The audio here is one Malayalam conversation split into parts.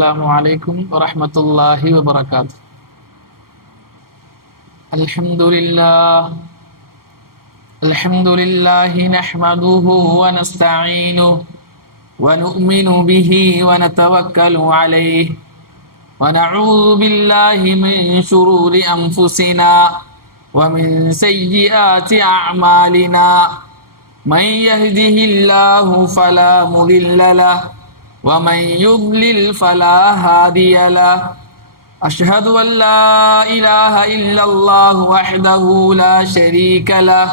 السلام عليكم ورحمة الله وبركاته. الحمد لله نحمده ونستعينه ونؤمن به ونتوكل عليه ونعوذ بالله من شرور أنفسنا ومن سيئات أعمالنا من يهده الله فلا مضل له ومن يضلل فلا هادي له أشهد أن لا إله إلا الله وحده لا شريك له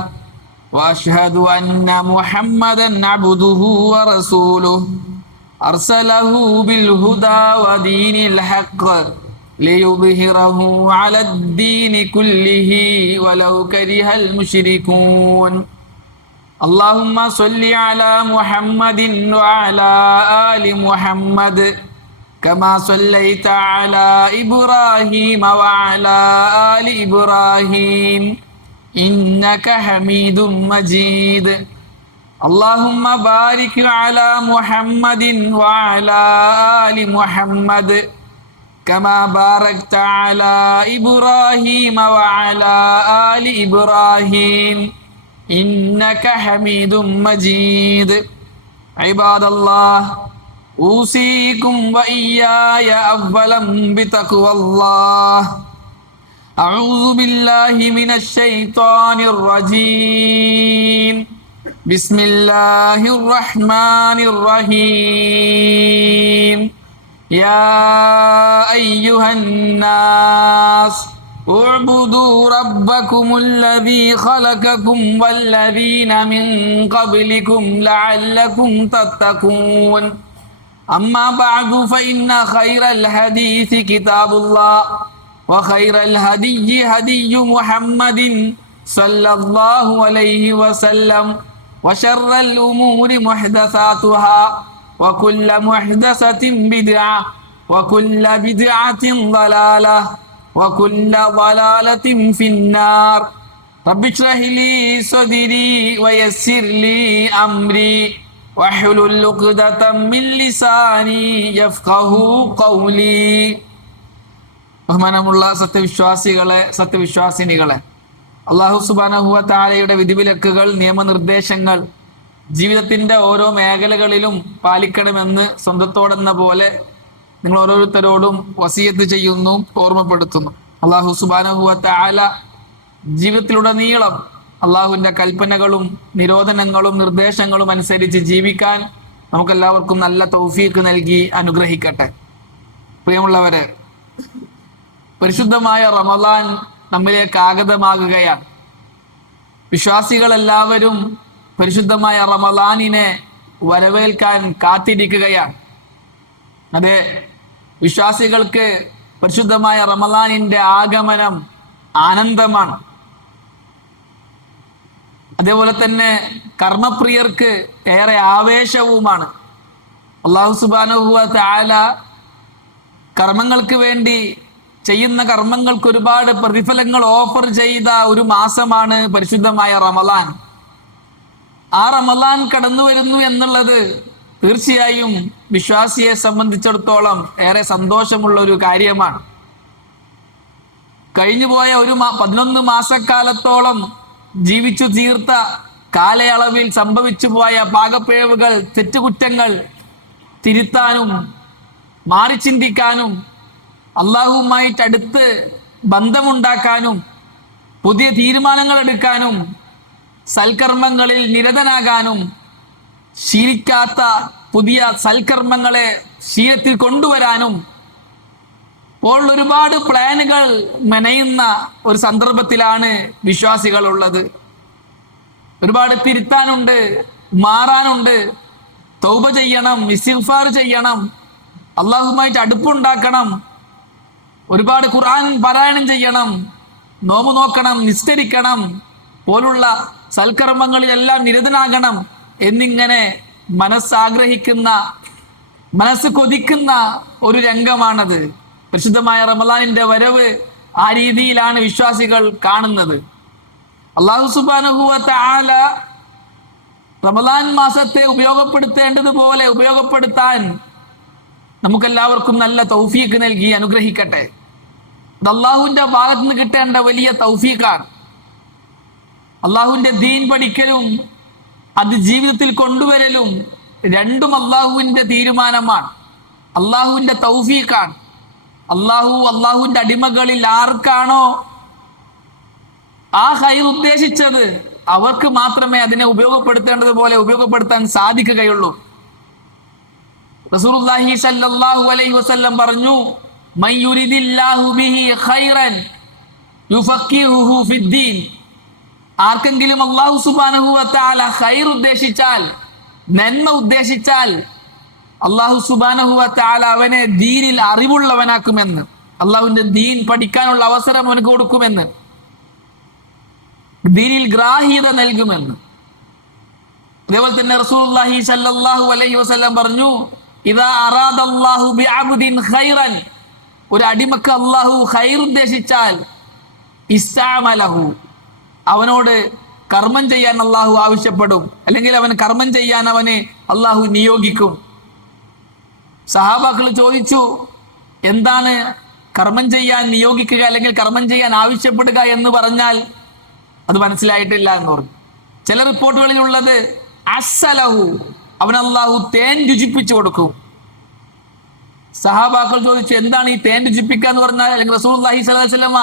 وأشهد أن محمدا عبده ورسوله أرسله بالهدى ودين الحق ليظهره على الدين كله ولو كره المشركون. اللهم صل على محمد وعلى آل محمد كما صليت على إبراهيم وعلى آل إبراهيم إنك حميد مجيد. اللهم بارك على محمد وعلى آل محمد كما باركت على إبراهيم وعلى آل إبراهيم إنك حميد مجيد. عباد الله، أوصيكم وإياي أولا بتقوى الله. أعوذ بالله من الشيطان الرجيم. بسم الله الرحمن الرحيم. يا أيها الناس اعبدوا ربكم الذي خلقكم والذين من قبلكم لعلكم تتقون. أما بعد فإن خير الحديث كتاب الله وخير الهدي هدي محمد صلى الله عليه وسلم وشر الأمور محدثاتها وكل محدثة بدعة وكل بدعة ضلالة وكل ضلالة في النار. رب اشرح لي صدري ويسر لي أمري واحلل عقدة من لساني يفقهوا قولي. ബഹുമാനമുള്ള സത്യവിശ്വാസിനികളെ, അല്ലാഹു സുബ്ഹാനഹു വ തആലയുടെ വിധിവിലക്കുകൾ, നിയമനിർദ്ദേശങ്ങൾ ജീവിതത്തിന്റെ ഓരോ മേഖലകളിലും പാലിക്കണമെന്ന് സ്വന്തത്തോടെന്ന പോലെ നിങ്ങൾ ഓരോരുത്തരോടും വസിയത്ത് ചെയ്യുന്നു, ഓർമ്മപ്പെടുത്തുന്നു. അല്ലാഹു സുബ്ഹാനഹു വ തആല ജീവിതത്തിലുടനീളം അള്ളാഹുവിന്റെ കൽപ്പനകളും നിരോധനങ്ങളും നിർദ്ദേശങ്ങളും അനുസരിച്ച് ജീവിക്കാൻ നമുക്കെല്ലാവർക്കും നല്ല തൗഫീഖ് നൽകി അനുഗ്രഹിക്കട്ടെ. പ്രിയമുള്ളവരെ, പരിശുദ്ധമായ റമദാൻ നമ്മിലേക്ക് ആഗതമാകുകയാണ്. വിശ്വാസികളെല്ലാവരും പരിശുദ്ധമായ റമദാനിനെ വരവേൽക്കാൻ കാത്തിരിക്കുകയാണ്. അതെ, വിശ്വാസികൾക്ക് പരിശുദ്ധമായ റമദാനിന്റെ ആഗമനം ആനന്ദമാണ്. അതേപോലെ തന്നെ കർമ്മപ്രിയർക്ക് ഏറെ ആവേശവുമാണ്. അല്ലാഹു സുബ്ഹാനഹു വ തആല കർമ്മങ്ങൾക്ക് വേണ്ടി ചെയ്യുന്ന കർമ്മങ്ങൾക്ക് ഒരുപാട് പ്രതിഫലങ്ങൾ ഓഫർ ചെയ്ത ഒരു മാസമാണ് പരിശുദ്ധമായ റമദാൻ. ആ റമദാൻ കടന്നു വരുന്നു എന്നുള്ളത് തീർച്ചയായും വിശ്വാസിയെ സംബന്ധിച്ചിടത്തോളം ഏറെ സന്തോഷമുള്ള ഒരു കാര്യമാണ്. കഴിഞ്ഞുപോയ 11 മാസക്കാലത്തോളം ജീവിച്ചു തീർത്ത കാലയളവിൽ സംഭവിച്ചു പോയ പാകപ്പിഴവുകൾ, തെറ്റുകുറ്റങ്ങൾ തിരുത്താനും മാറി ചിന്തിക്കാനും അള്ളാഹുവുമായിട്ട് അടുത്ത് ബന്ധമുണ്ടാക്കാനും പുതിയ തീരുമാനങ്ങൾ എടുക്കാനും സൽക്കർമ്മങ്ങളിൽ നിരതനാകാനും ശീലിക്കാത്ത പുതിയ സൽക്കർമ്മങ്ങളെ ശീലത്തിൽ കൊണ്ടുവരാനും ഇപ്പോൾ ഒരുപാട് പ്ലാനുകൾ മെനയുന്ന ഒരു സന്ദർഭത്തിലാണ് വിശ്വാസികൾ ഉള്ളത്. ഒരുപാട് തിരുത്താനുണ്ട്, മാറാനുണ്ട്, തൗബ ചെയ്യണം, ഇസ്തിഗ്ഫാർ ചെയ്യണം, അള്ളാഹുമായിട്ട് അടുപ്പുണ്ടാക്കണം, ഒരുപാട് ഖുർആൻ പാരായണം ചെയ്യണം, നോമ്പ് നോക്കണം, നിസ്കരിക്കണം പോലുള്ള സൽക്കർമ്മങ്ങളിലെല്ലാം നിരതനാകണം എന്നിങ്ങനെ മനസ്സാഗ്രഹിക്കുന്ന, മനസ്സ് കൊതിക്കുന്ന ഒരു രംഗമാണത്. പരിശുദ്ധമായ റമദാനിന്റെ വരവ് ആ രീതിയിലാണ് വിശ്വാസികൾ കാണുന്നത്. അല്ലാഹു സുബ്ഹാനഹു വ തആല റമദാൻ മാസത്തെ ഉപയോഗപ്പെടുത്തേണ്ടതുപോലെ ഉപയോഗപ്പെടുത്താൻ നമുക്കെല്ലാവർക്കും നല്ല തൗഫീഖ് നൽകി അനുഗ്രഹിക്കട്ടെ. അത് അള്ളാഹുവിന്റെ ഭാഗത്ത് നിന്ന് കിട്ടേണ്ട വലിയ തൗഫീഖാണ്. അള്ളാഹുവിന്റെ ദീൻ പഠിക്കലും അത് ജീവിതത്തിൽ കൊണ്ടുവരലും രണ്ടും അള്ളാഹുവിന്റെ തീരുമാനമാണ്, അള്ളാഹുവിന്റെ തൗഫീഖാണ്. അള്ളാഹുവിന്റെ അടിമകളിൽ ആർക്കാണോ ആ ഖൈർ ഉദ്ദേശിച്ചത് അവർക്ക് മാത്രമേ അതിനെ ഉപയോഗപ്പെടുത്തേണ്ടതുപോലെ ഉപയോഗപ്പെടുത്താൻ സാധിക്കുകയുള്ളൂ. റസൂലുള്ളാഹി സ്വല്ലല്ലാഹു അലൈഹി വസല്ലം പറഞ്ഞു, മൻ യുരിദില്ലാഹു ബിഹി ഖൈറൻ യുഫഖിഹുഹു ഫിദ്ദീൻ. ആർക്കെങ്കിലും അല്ലാഹു സുബ്ഹാനഹു വ തആല ഖൈർ ഉദ്ദേശിച്ചാൽ, നന്മ ഉദ്ദേശിച്ചാൽ അല്ലാഹു സുബ്ഹാനഹു വ തആല അവനെ ദീനിൽ അറിവുള്ളവനാക്കുമെന്ന്, അല്ലാഹുവിന്റെ ദീൻ പഠിക്കാനുള്ള അവസരം അവനക്ക് കൊടുക്കുമെന്ന്, ദീനിൽ ഗ്രാഹ്യത നൽകുമെന്ന്. അതേപോലെ തന്നെ റസൂലുള്ളാഹി സ്വല്ലല്ലാഹു അലൈഹി വസല്ലം പറഞ്ഞു, ഇദാ അറാദല്ലാഹു ബിഅബ്ദിൻ ഖൈറൻ, ഒരു അടിമക്ക് അല്ലാഹു ഖൈർ ഉദ്ദേശിച്ചാൽ ഇസ്തഅമലഹു, അവനോട് കർമ്മം ചെയ്യാൻ അല്ലാഹു ആവശ്യപ്പെടും, അല്ലെങ്കിൽ അവൻ കർമ്മം ചെയ്യാൻ അവനെ അല്ലാഹു നിയോഗിക്കും. സഹാബാക്കൾ ചോദിച്ചു, എന്താണ് കർമ്മം ചെയ്യാൻ നിയോഗിക്കുക അല്ലെങ്കിൽ കർമ്മം ചെയ്യാൻ ആവശ്യപ്പെടുക എന്ന് പറഞ്ഞാൽ? അത് മനസ്സിലായിട്ടില്ല എന്ന് പറഞ്ഞു. ചില റിപ്പോർട്ടുകളിൽ ഉള്ളത് അസ്സലഹു, അവൻ അല്ലാഹു തേൻ രുചിപ്പിച്ചു കൊടുക്കും. സഹാബാക്കൾ ചോദിച്ചു, എന്താണ് ഈ തേൻ രുചിപ്പിക്കുക എന്ന് പറഞ്ഞാൽ? അല്ലെങ്കിൽ റസൂലുള്ളാഹി സ്വല്ലല്ലാഹു അലൈഹി വസല്ലം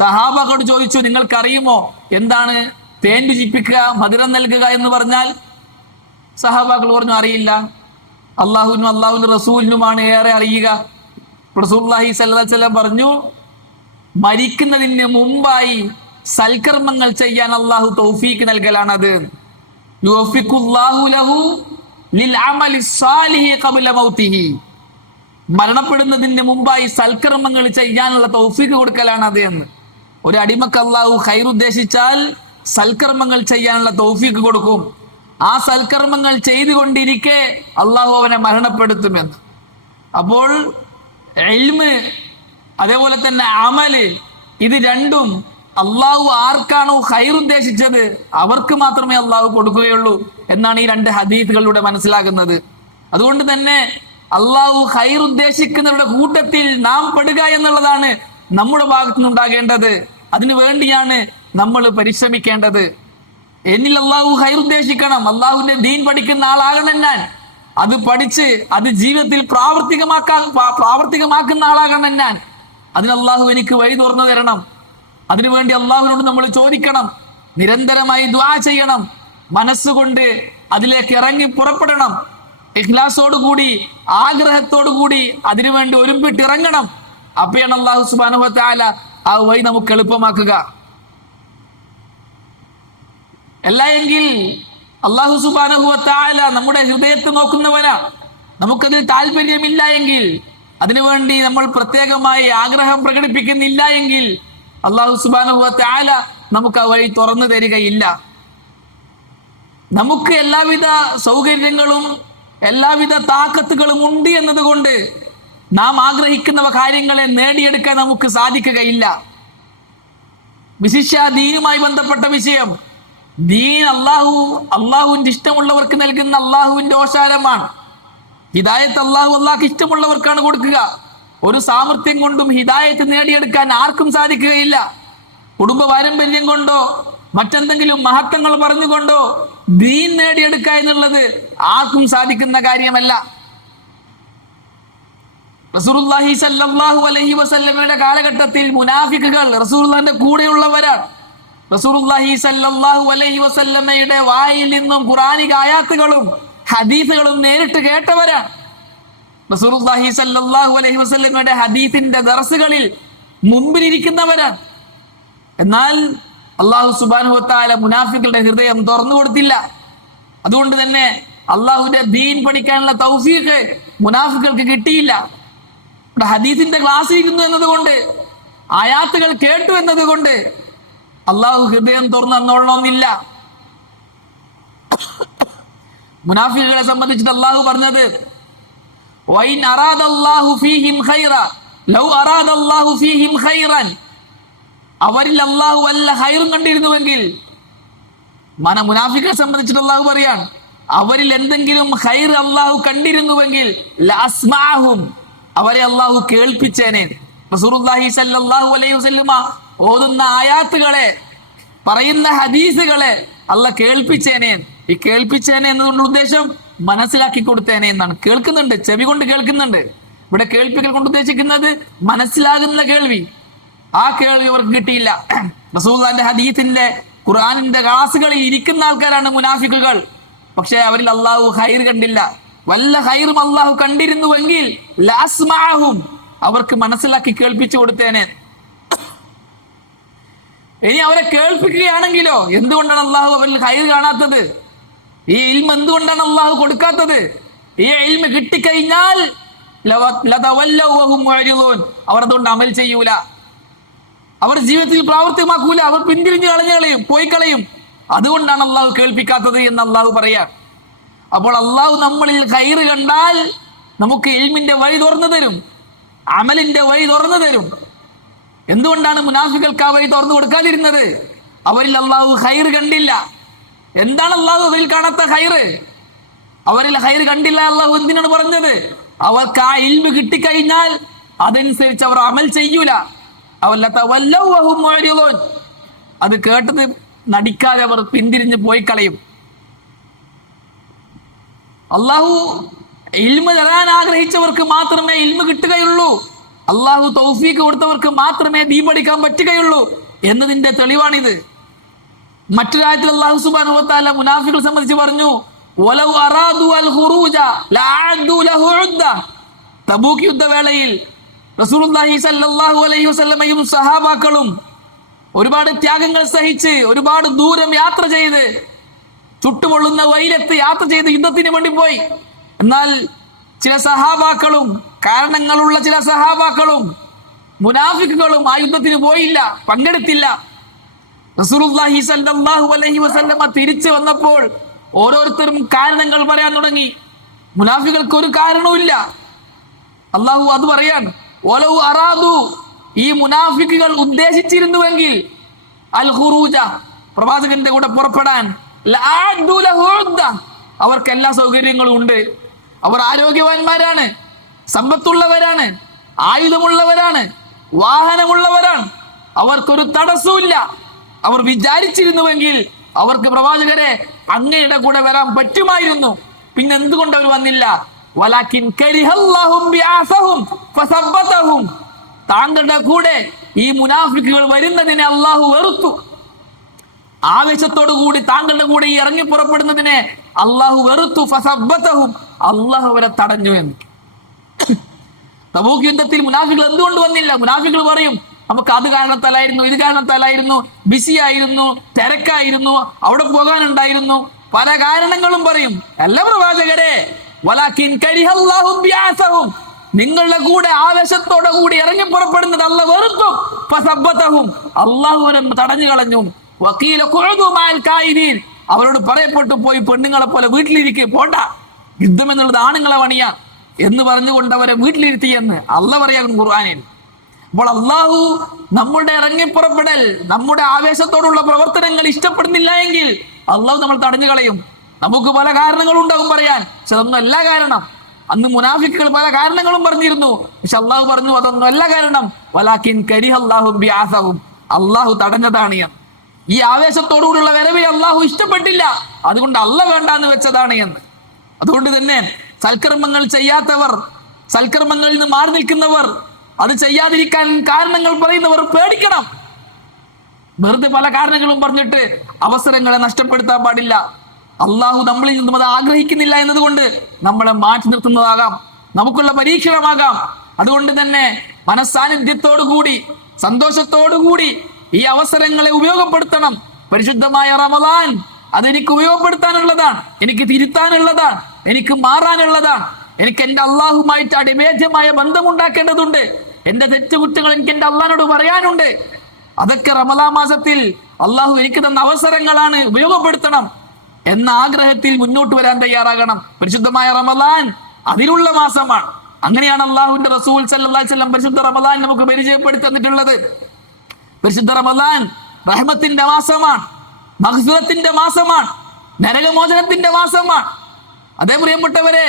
സഹാബാക്കളോട് ചോദിച്ചു, നിങ്ങൾക്കറിയുമോ എന്താണ് തേൻ രുചിപ്പിക്കുക, മധുരം നൽകുക എന്ന് പറഞ്ഞാൽ? സഹാബാക്കൾ പറഞ്ഞു, അറിയില്ല, അള്ളാഹുവിനും അള്ളാഹുവിന്റെ റസൂലിനുമാണ് ഏറെ അറിയുക. റസൂലുള്ളാഹി സ്വല്ലല്ലാഹു അലൈഹി വസല്ലം പറഞ്ഞു, മരിക്കുന്നതിന് മുമ്പായി സൽക്കർമ്മങ്ങൾ ചെയ്യാൻ അള്ളാഹു തൗഫീഖ് നൽകലാണത്. യുവഫിഖുല്ലാഹു ലഹു ലിൽ അമലി സ്വാലിഹി ഖബ്ല മൗതിഹി, മരണപ്പെടുന്നതിന് മുമ്പായി സൽക്കർമ്മങ്ങൾ ചെയ്യാനുള്ള തൗഫീഖ് കൊടുക്കലാണ് അത് എന്ന്. ഒരു അടിമക്ക് അല്ലാഹു ഖൈർ ഉദ്ദേശിച്ചാൽ സൽക്കർമ്മങ്ങൾ ചെയ്യാനുള്ള തൗഫീഖ് കൊടുക്കും. ആ സൽക്കർമ്മങ്ങൾ ചെയ്തുകൊണ്ടിരിക്കെ അല്ലാഹു അവനെ മരണപ്പെടുത്തുമെന്ന്. അപ്പോൾ ഇൽമ് അതേപോലെ തന്നെ അമല്, ഇത് രണ്ടും അല്ലാഹു ആർക്കാണോ ഖൈർ ഉദ്ദേശിച്ചത് അവർക്ക് മാത്രമേ അല്ലാഹു കൊടുക്കുകയുള്ളൂ എന്നാണ് ഈ രണ്ട് ഹദീസുകളിലൂടെ മനസ്സിലാകുന്നത്. അതുകൊണ്ട് തന്നെ അല്ലാഹു ഖൈർ ഉദ്ദേശിക്കുന്നവരുടെ കൂട്ടത്തിൽ നാം പെടുക എന്നുള്ളതാണ് നമ്മുടെ ഭാഗത്തുനിന്നുണ്ടാകേണ്ടത്. അതിനു വേണ്ടിയാണ് നമ്മൾ പരിശ്രമിക്കേണ്ടത്. എന്നിൽ അല്ലാഹു ഖൈർ ഉദ്ദേശിക്കണം, അല്ലാഹുവിന്റെ ദീൻ പഠിക്കുന്ന ആളാകണം ഞാൻ. അത് പഠിച്ച് അത് ജീവിതത്തിൽ പ്രാവർത്തികമാക്കുന്ന ആളാകണം ഞാൻ. അതിന് അല്ലാഹു എനിക്ക് വഴി തുറന്നു തരണം. അതിനുവേണ്ടി അല്ലാഹുവിനോട് നമ്മൾ ചോദിക്കണം, നിരന്തരമായി ദുആ ചെയ്യണം, മനസ്സുകൊണ്ട് അതിലേക്ക് ഇറങ്ങി പുറപ്പെടണം, ഇഖ്ലാസോടുകൂടി ആഗ്രഹത്തോടുകൂടി അതിനുവേണ്ടി ഒരുമ്പിട്ടിറങ്ങണം. അപ്പോഴാണ് അല്ലാഹു സുബ്ഹാനഹു വ തആല ആ വഴി നമുക്ക് എളുപ്പമാക്കുക. അല്ല എങ്കിൽ അല്ലാഹു സുബ്ഹാനഹു വ തആല നമ്മുടെ ഹൃദയത്തെ നോക്കുന്നവനാണ്. നമുക്കതിൽ താല്പര്യമില്ല എങ്കിൽ, അതിനുവേണ്ടി നമ്മൾ പ്രത്യേകമായി ആഗ്രഹം പ്രകടിപ്പിക്കുന്നില്ല എങ്കിൽ അല്ലാഹു സുബ്ഹാനഹു വ തആല നമുക്ക് ആ വഴി തുറന്നു തരികയില്ല. നമുക്ക് എല്ലാവിധ സൗകര്യങ്ങളും എല്ലാവിധ താക്കത്തുകളും ഉണ്ട് എന്നതുകൊണ്ട് നാം ആഗ്രഹിക്കുന്ന കാര്യങ്ങളെ നേടിയെടുക്കാൻ നമുക്ക് സാധിക്കുകയില്ല. വിശിഷ്യ ദീനുമായി ബന്ധപ്പെട്ട വിഷയം, ദീൻ അള്ളാഹുവിന്റെ ഇഷ്ടമുള്ളവർക്ക് നൽകുന്ന അള്ളാഹുവിന്റെ ഓശാരമാണ്. ഹിദായത്ത് അള്ളാഹുക്ക് ഇഷ്ടമുള്ളവർക്കാണ് കൊടുക്കുക. ഒരു സാമർത്ഥ്യം കൊണ്ടും ഹിദായത്ത് നേടിയെടുക്കാൻ ആർക്കും സാധിക്കുകയില്ല. കുടുംബ പാരമ്പര്യം കൊണ്ടോ മറ്റെന്തെങ്കിലും മഹത്വങ്ങൾ പറഞ്ഞുകൊണ്ടോ ദീൻ നേടിയെടുക്കുക എന്നുള്ളത് ആർക്കും സാധിക്കുന്ന കാര്യമല്ല. റസൂലുള്ളാഹി സ്വല്ലല്ലാഹു അലൈഹി വസല്ലമയുടെ കാലഘട്ടത്തിൽ മുനാഫിക്കുകൾ റസൂലുള്ളാഹിന്റെ കൂടെയുള്ളവരാണ്. റസൂലുള്ളാഹി സ്വല്ലല്ലാഹു അലൈഹി വസല്ലമയുടെ വായിൽ നിന്നും ഖുർആനിക ആയാത്തുകളും ഹദീസുകളും നേരിട്ട് കേട്ടവരാണ്. റസൂലുള്ളാഹി സ്വല്ലല്ലാഹു അലൈഹി വസല്ലമയുടെ ഹദീസിന്റെ ദർസുകളിൽ മുമ്പിലിരിക്കുന്നവരാണ്. എന്നാൽ അല്ലാഹു സുബ്ഹാനഹു വ തആല മുനാഫിക്കുകളുടെ ഹൃദയം തുറന്നു കൊടുത്തില്ല. അതുകൊണ്ട് തന്നെ അല്ലാഹുവിന്റെ ദീൻ പഠിക്കാനുള്ള തൗഫീഖ് മുനാഫിക്കുകൾക്ക് കിട്ടിയില്ല. ഹദീസിന്റെ ക്ലാസ് ഇരുന്നു എന്നതുകൊണ്ട്, ആയാത്തുകൾ കേട്ടു എന്നതുകൊണ്ട് അല്ലാഹു ഹൃദയം തുറന്നു തന്നോളണമെന്നില്ല. മുനാഫിക്കുകളെ സംബന്ധിച്ചിട്ട് അല്ലാഹു പറഞ്ഞത്, വൈൻ അറാദല്ലാഹു ഫീഹിം ഖൈറ ലൗ അറാദല്ലാഹു ഫീഹിം ഖൈറൻ, അവരിൽ അല്ലാഹു വല്ല ഖൈറും കണ്ടിരുന്നുവെങ്കിൽ, മുനാഫിക്കുകളെ സംബന്ധിച്ചിട്ട് അല്ലാഹു പറയാണ്, അവരിൽ എന്തെങ്കിലും ഖൈർ അല്ലാഹു കണ്ടിരുന്നുവെങ്കിൽ ലഅസ്മഅഹും, അവരെ അള്ളാഹു കേൾപ്പിച്ചേനെ. റസൂലുള്ളാഹി സ്വല്ലല്ലാഹു അലൈഹി വസല്ലമ ഓതുന്ന ആയാത്തുകളെ, പറയുന്ന ഹദീസുകളെ അള്ളാഹ് കേൾപ്പിച്ചേനെ. ഈ കേൾപ്പിച്ചേനെ എന്നതുകൊണ്ട് ഉദ്ദേശം മനസ്സിലാക്കി കൊടുത്തേനെ എന്നാണ്. കേൾക്കുന്നുണ്ട്, ചെവി കൊണ്ട് കേൾക്കുന്നുണ്ട്. ഇവിടെ കേൾപ്പിക്കൽ കൊണ്ട് ഉദ്ദേശിക്കുന്നത് മനസ്സിലാകുന്ന കേൾവി. ആ കേൾവി അവർക്ക് കിട്ടിയില്ല. റസൂലുള്ളാഹിന്റെ ഹദീസിന്റെ ഖുർആനിന്റെ ക്ലാസുകളിൽ ഇരിക്കുന്ന ആൾക്കാരാണ് മുനാഫിക്കുകൾ. പക്ഷെ അവരിൽ അള്ളാഹു ഖൈർ കണ്ടില്ല. വല്ല ഖൈറും അള്ളാഹു കണ്ടിരുന്നുവെങ്കിൽ ലഅസ്മഅഹും, അവർക്ക് മനസ്സിലാക്കി കേൾപ്പിച്ചു കൊടുത്തേനെ. ഇനി അവരെ കേൾപ്പിക്കുകയാണെങ്കിലോ എന്തുകൊണ്ടാണ് അള്ളാഹു അവരിൽ ഖൈർ കാണാത്തത്? ഈ ഇൽമ എന്തുകൊണ്ടാണ് അള്ളാഹു കൊടുക്കാത്തത്? ഈ ഇൽമ കിട്ടിക്കഴിഞ്ഞാൽ അവർ അതുകൊണ്ട് അമൽ ചെയ്യൂല, അവർ ജീവിതത്തിൽ പ്രാവർത്തികമാക്കൂല, അവർ പിന്തിരിഞ്ഞു കളയും, പോയി കളയും. അതുകൊണ്ടാണ് അള്ളാഹു കേൾപ്പിക്കാത്തത് എന്ന് അള്ളാഹു പറയാ. അപ്പോൾ അള്ളാഹു നമ്മളിൽ ഖൈർ കണ്ടാൽ നമുക്ക് ഇൽമിന്റെ വഴി തുറന്നു തരും, അമലിന്റെ വഴി തുറന്നു തരും. എന്തുകൊണ്ടാണ് മുനാഫികൾക്ക് ആ വഴി തുറന്നു കൊടുക്കാതിരുന്നത്? അവരിൽ അള്ളാഹു ഖൈർ കണ്ടില്ല. എന്താണ് അള്ളാഹു അവരിൽ കാണാത്ത ഖൈർ? അവരിൽ ഖൈർ കണ്ടില്ല അള്ളാഹു എന്തിനാണ് പറഞ്ഞത്? അവർക്ക് ആ ഇൽമ് കിട്ടിക്കഴിഞ്ഞാൽ അതനുസരിച്ച് അവർ അമൽ ചെയ്യൂല. അത് കേട്ടത് നടിക്കാതെ അവർ പിന്തിരിഞ്ഞ് പോയി കളയും. അള്ളാഹു ഇൽമ് തരാൻ ആഗ്രഹിച്ചവർക്ക് മാത്രമേ ഇൽമ് കിട്ടുകയുള്ളൂ, അള്ളാഹു തൗഫീഖ് കൊടുത്തവർക്ക് മാത്രമേ ദീൻ പഠിക്കാൻ പറ്റുകയുള്ളൂ എന്നതിന്റെ തെളിവാണിത്. മറ്റൊരായത്തിൽ അള്ളാഹു സുബ്ഹാനഹു വ തആല മുനാഫിഖുകളെ സംബന്ധിച്ച് പറഞ്ഞു, വലൗ അറാദു അൽ ഖുറൂജ ലഅഅദു ലഹു ഉദ്ദ. തബൂക്ക് യുദ്ധവേളയിൽ റസൂലുള്ളാഹി സ്വല്ലല്ലാഹു അലൈഹി വസല്ലമയും സഹാബാക്കളും ഒരുപാട് ത്യാഗങ്ങൾ സഹിച്ച് ഒരുപാട് ദൂരം യാത്ര ചെയ്ത് ചുട്ടുപൊള്ളുന്ന വെയിലത്ത് യാത്ര ചെയ്ത് യുദ്ധത്തിന് വേണ്ടി പോയി. എന്നാൽ ചില സഹാബാക്കളും, കാരണങ്ങളുള്ള ചില സഹാബാക്കളും മുനാഫിക്കുകളും ആ യുദ്ധത്തിന് പോയില്ല, പങ്കെടുത്തില്ല. റസൂലുള്ളാഹി സ്വല്ലല്ലാഹു അലൈഹി വസല്ലമ തിരിച്ചു വന്നപ്പോൾ ഓരോരുത്തരും കാരണങ്ങൾ പറയാൻ തുടങ്ങി. മുനാഫികൾക്ക് ഒരു കാരണവുമില്ല. അള്ളാഹു അത് പറയാൻ, വലൗ അറാദു, ഈ മുനാഫിക്കുകൾ ഉദ്ദേശിച്ചിരുന്നുവെങ്കിൽ അൽ ഖുറൂജ, പ്രവാചകന്റെ കൂടെ പുറപ്പെടാൻ, ലഅഅദു ലഹു ഉദ്ദ, അവർക്ക് എല്ലാ സൗകര്യങ്ങളും ഉണ്ട്. അവർ ആരോഗ്യവാന്മാരാണ്, സമ്പത്തുള്ളവരാണ്, ആയുധമുള്ളവരാണ്, വാഹനമുള്ളവരാണ്, അവർക്കൊരു തടസ്സവുമില്ല. അവർ വിചാരിച്ചിരുന്നുവെങ്കിൽ അവർക്ക് പ്രവാചകരെ അങ്ങയുടെ കൂടെ വരാൻ പറ്റുമായിരുന്നു. പിന്നെ എന്തുകൊണ്ട് അവർ വന്നില്ല? വലാകിൻ കരിഹല്ലാഹും ബിഅസഹും ഫസബ്ബതഹും, താങ്കളുടെ കൂടെ ഈ മുനാഫിക്കുകൾ വരുന്നതിനെ അള്ളാഹു വെറുത്തു. ആവേശത്തോടു കൂടി താങ്കളുടെ കൂടെ ഈ ഇറങ്ങി പുറപ്പെടുന്നതിനെ അള്ളാഹു വെറുത്തു. ഫസബ്ബതഹും, അള്ളാഹു അവരെ തടഞ്ഞു എന്ന്. തബൂക്ക് യുദ്ധത്തിൽ മുനാഫികൾ എന്തുകൊണ്ട് വന്നില്ല? മുനാഫികൾ പറയും, നമുക്ക് അത് കാരണത്താലായിരുന്നു, ഇത് കാരണത്താലായിരുന്നു, ബിസി ആയിരുന്നു, തിരക്കായിരുന്നു, അവിടെ പോകാനുണ്ടായിരുന്നു, പല കാരണങ്ങളും പറയും. അല്ല പ്രവാചകരെ, വലാകിൻ കരിഹല്ലാഹു ബിഅസഹും, നിങ്ങളുടെ കൂടെ ആവേശത്തോടെ കൂടി ഇറങ്ങി പുറപ്പെടുന്നത് അള്ളാഹു വെറുത്തു. ഫസബ്ബതഹും, അള്ളാഹു അവരെ തടഞ്ഞു കളഞ്ഞു. വഖീല ഖുഉദു മഅൽ ഖായിദീൻ, അവരോട് പറയപ്പെട്ടു, പോയി പെണ്ണുങ്ങളെ പോലെ വീട്ടിലിരിക്കുക, പോണ്ട, യുദ്ധം എന്നുള്ളത് ആണുങ്ങളെ പണിയാ എന്ന് പറഞ്ഞുകൊണ്ട് അവരെ വീട്ടിലിരുത്തിയെന്ന് അള്ളാഹു പറയാൻ ഖുർആനിൽ. അപ്പോൾ അള്ളാഹു നമ്മുടെ ഇറങ്ങിപ്പുറപ്പെടൽ, നമ്മുടെ ആവേശത്തോടുള്ള പ്രവർത്തനങ്ങൾ ഇഷ്ടപ്പെടുന്നില്ല എങ്കിൽ അള്ളാഹു നമ്മൾ തടഞ്ഞു കളയും. നമുക്ക് പല കാരണങ്ങളും ഉണ്ടാകും പറയാൻ, പക്ഷെ അതൊന്നും അല്ല കാരണം. അന്ന് മുനാഫിക്കുകൾ പല കാരണങ്ങളും പറഞ്ഞിരുന്നു, പക്ഷെ അള്ളാഹു പറഞ്ഞു അതൊന്നും അല്ല കാരണം. വലാകിൻ കരിഹല്ലാഹു ബിഅസഹും, അള്ളാഹു തടഞ്ഞതാണ് എന്ന്. ഈ ആവേശത്തോടുകൂടിയുള്ള വരവ് അള്ളാഹു ഇഷ്ടപ്പെട്ടില്ല, അതുകൊണ്ട് അള്ളാഹ് വേണ്ടാന്ന് വെച്ചതാണ് എന്ന്. അതുകൊണ്ട് തന്നെ സൽക്കർമ്മങ്ങൾ ചെയ്യാത്തവർ, സൽക്കർമ്മങ്ങളിൽ നിന്ന് മാറി നിൽക്കുന്നവർ, അത് ചെയ്യാതിരിക്കാൻ കാരണങ്ങൾ പറയുന്നവർ പേടിക്കണം. വെറുതെ പല കാരണങ്ങളും പറഞ്ഞിട്ട് അവസരങ്ങളെ നഷ്ടപ്പെടുത്താൻ പാടില്ല. അള്ളാഹു നമ്മളിൽ നിന്നും അത് ആഗ്രഹിക്കുന്നില്ല എന്നതുകൊണ്ട് നമ്മളെ മാറ്റി നിർത്തുന്നതാകാം, നമുക്കുള്ള പരീക്ഷണമാകാം. അതുകൊണ്ട് തന്നെ മനസ്സാന്നിധ്യത്തോടുകൂടി, സന്തോഷത്തോടുകൂടി ഈ അവസരങ്ങളെ ഉപയോഗപ്പെടുത്തണം. പരിശുദ്ധമായ റമദാൻ അതെനിക്ക് ഉപയോഗപ്പെടുത്താനുള്ളതാണ്, എനിക്ക് തിരുത്താനുള്ളതാണ്, എനിക്ക് മാറാനുള്ളതാണ്. എനിക്ക് എന്റെ അള്ളാഹുമായിട്ട് അടിമേധ്യമായ ബന്ധമുണ്ടാക്കേണ്ടതുണ്ട്. എന്റെ തെറ്റുകുറ്റങ്ങൾ എനിക്ക് എന്റെ അള്ളാഹിനോട് പറയാനുണ്ട്. അതൊക്കെ റമദാൻ മാസത്തിൽ അള്ളാഹു എനിക്ക് തന്ന അവസരങ്ങളാണ്, ഉപയോഗപ്പെടുത്തണം എന്ന ആഗ്രഹത്തിൽ മുന്നോട്ട് വരാൻ തയ്യാറാകണം. പരിശുദ്ധമായ റമദാൻ അതിലുള്ള മാസമാണ്. അങ്ങനെയാണ് അള്ളാഹുവിന്റെ റസൂൽ സല്ലല്ലാഹു അലൈഹി വസല്ലം പരിശുദ്ധ റമദാൻ നമുക്ക് പരിചയപ്പെടുത്തി തന്നിട്ടുള്ളത്. പരിശുദ്ധ റമദാൻ റഹ്മത്തിന്റെ മാസമാണ്, മഗ്ഫിറത്തിന്റെ മാസമാണ്, നരകമോചനത്തിന്റെ മാസമാണ്. അതേ പ്രിയപ്പെട്ടവരെ,